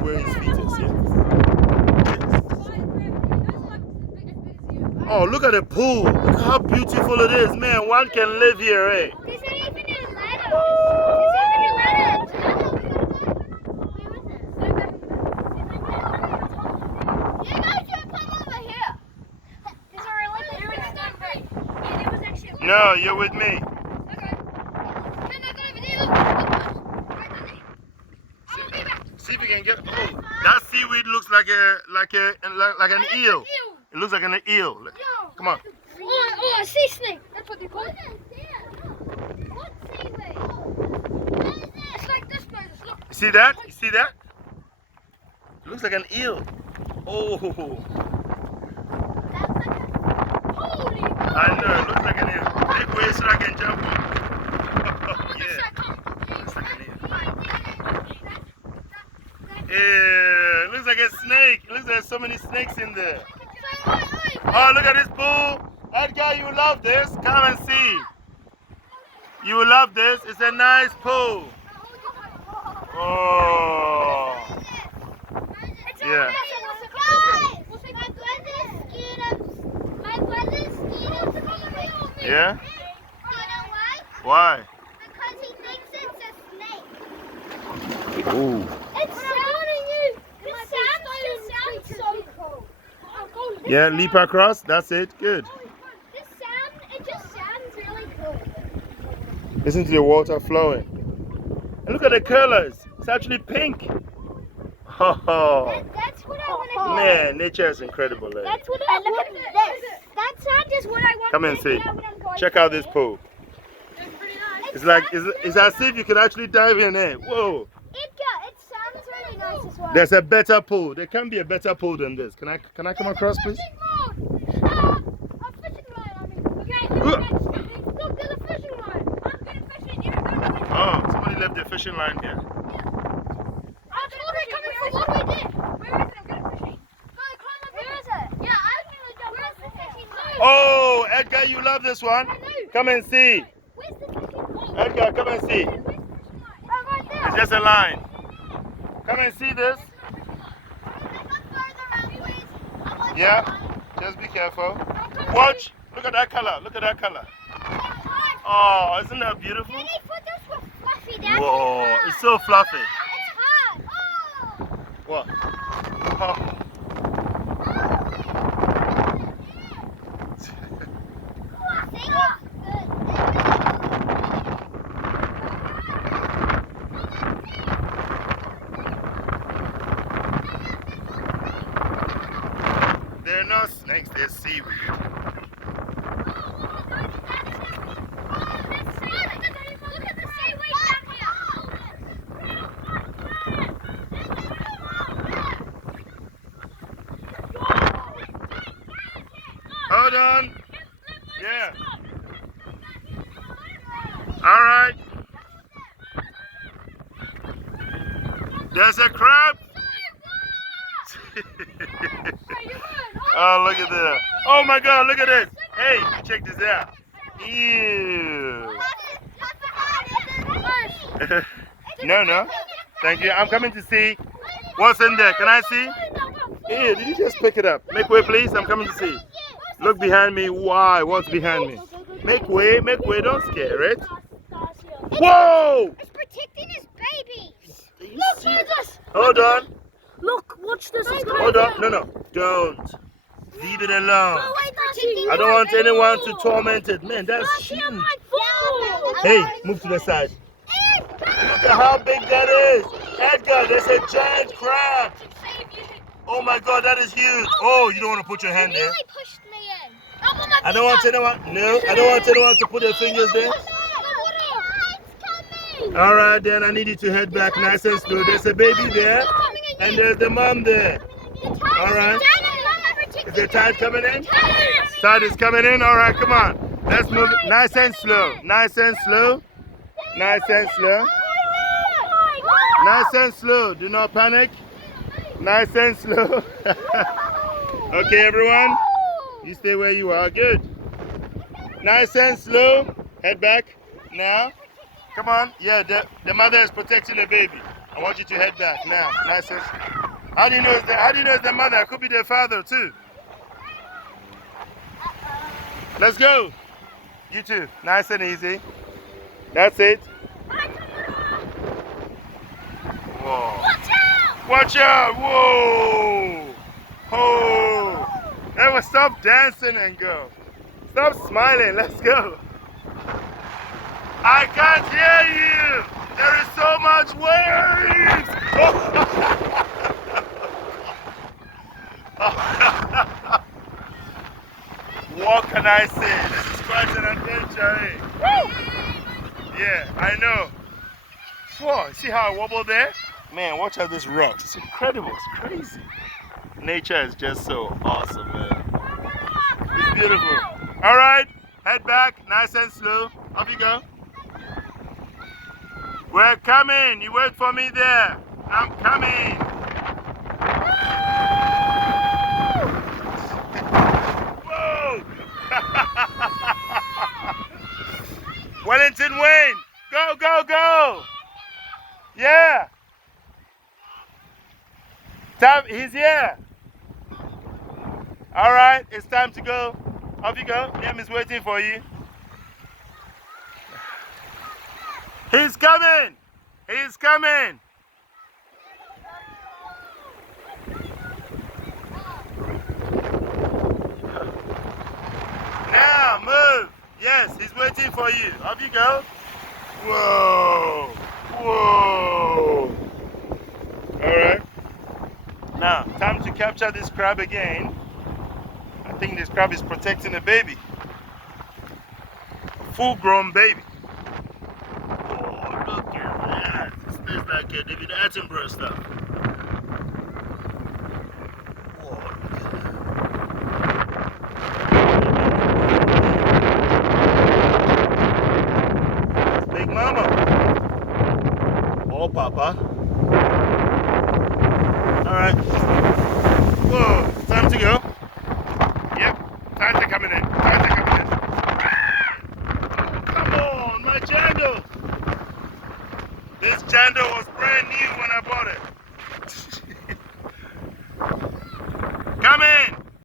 understand where his feet is. Yeah? Oh, look at the pool. Look how beautiful it is, man. One can live here, eh? There's even a ladder. There's even a ladder. You guys should come over here. There's a really No, you're with me. Okay. Can I go over there? See if we can get. Oh, that seaweed looks like an eel. It looks like an eel. Come on. Oh, a sea snake. That's what they call it. What seaweed? It's like this, Moses. Look. You see that? You see that? It looks like an eel. Oh. Holy. I know, it looks like an eel. Make way so I can jump on. Yeah. Looks like an eel. Yeah, it looks like a snake. It looks like there's so many snakes in there. Oh, look at this pool. Edgar, you love this. Come and see. You will love this. It's a nice pool. Oh. Yeah. My brother's scared of me. Yeah? You know why? Why? Because he thinks it's a snake. Ooh. It's sounding you. This sounds so cool. Yeah, leap across. That's it. Good. This sound, it just sounds really cool. Listen to the water flowing. And look at the colors. It's actually pink. Oh, That's what I want to do. man, nature is incredible. Eh? That's what I want to do. That sound is what I want Come to and do. see. Yeah, when I'm going Check to out this it. pool. It's like it's as if you can actually dive in there. Whoa. Edgar, it sounds really nice as well. There's a better pool. There can be a better pool than this. Can I come across, please? A fishing line, I mean. Okay, look, there's a fishing line. I'm going to fish it. You're going to fish it. Oh, somebody left the fishing line here. I told her coming from what we did. Where is it? I'm going to fish it. Go, climb up. Where is it? Yeah, I can jump. Where's the fishing line? Oh, Edgar, you love this one. Come and see. Where's the fishing line? Edgar, come and see. Where's the fishing line? Oh, right there. It's just a line. Come and see this. Yeah, just be careful. Watch. Look at that color. Look at that color. Oh, isn't that beautiful? Daddy, put this with fluffy, Daddy. Whoa, it's so fluffy. It's hard. What? Oh. They're not snakes, they're seaweed. Hold on. Yeah. All right. There's a crab. Oh, look at that. Oh my God, look at this. Hey, check this out. Ew. No. Thank you. I'm coming to see what's in there. Can I see? Hey, did you just pick it up? Make way, please. I'm coming to see. Look behind me. Why? What's behind me? Make way. Don't scare it. Whoa! It's protecting his babies. Look, Jesus. Hold on. Look, watch this. Hold on. No. Don't. Leave it alone. I don't want anyone to torment it. Man, that's huge. Hey, move to the side. Look at how big that is. Edgar, there's a giant crab. Oh my God, that is huge. Oh, you don't want to put your hand there? Pushed me in. I don't want anyone. No, I don't want anyone to put their fingers there. All right, then I need you to head back nice and slow. There's a baby there, and there's the mom there. All right. Is the tide coming in? Tide is coming in. All right, come on. Let's move it nice and slow. Nice and slow. Nice and slow. Nice and slow. Do not panic. Nice and slow. Okay, everyone. You stay where you are. Good. Nice and slow. Head back. Now. Come on. Yeah, the mother is protecting the baby. I want you to head back now. Nice and... How do you know it's the mother? It could be the father too. Let's go. You too. Nice and easy. That's it. Whoa. Watch out! Watch out! Whoa! Oh! Never stop dancing and go. Stop smiling. Let's go. I can't hear you. There is so much waves. What can I say? This is quite an adventure, eh? Yeah, I know. Whoa, see how I wobble there? Man, watch out this rocks. It's incredible. It's crazy. Nature is just so awesome, man. It's beautiful. All right, head back, nice and slow. Off you go. We're coming. You wait for me there. I'm coming. Whoa! Wellington Wayne, go, go, go! Yeah. Time, he's here. All right, it's time to go. Off you go. Liam is waiting for you. He's coming. He's coming. Now move. Yes, he's waiting for you. Off you go. Whoa. Whoa. All right. Now, time to capture this crab again. I think this crab is protecting a baby. A full-grown baby. Oh, look at that. This tastes like a David Attenborough stuff. Whoa, look at that. Big Mama. Oh, Papa. All right. Whoa, time to go. Yep, time to come in. Time to come in. Come on, my Jando. This Jando was brand new when I bought it. Come in.